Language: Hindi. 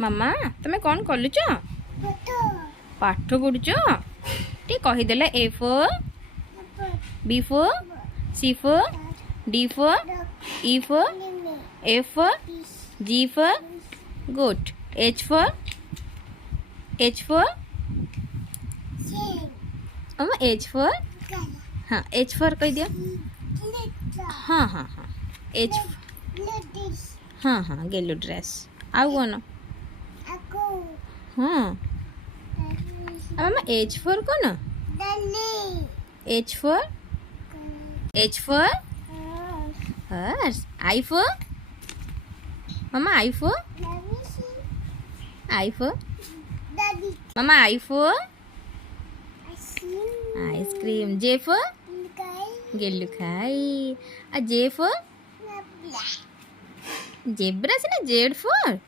मामा तुम कौन कलुच पाठ पढ़ुच टे कहीदेला A four B four C four D four E four F four G four good H four मामा एच फोर हाँ एच फोर कह दिया हाँ हाँ हाँ एच हाँ हाँ गेलु ड्रेस आउ कौन हाँ मामा एच फोर कौन एच फोर हर्स आई फोर मामा आई फोर मामा आई फोर आइसक्रीम जे फोर गेलु खाई आ जे फोर जेब्रा से ना जेड फोर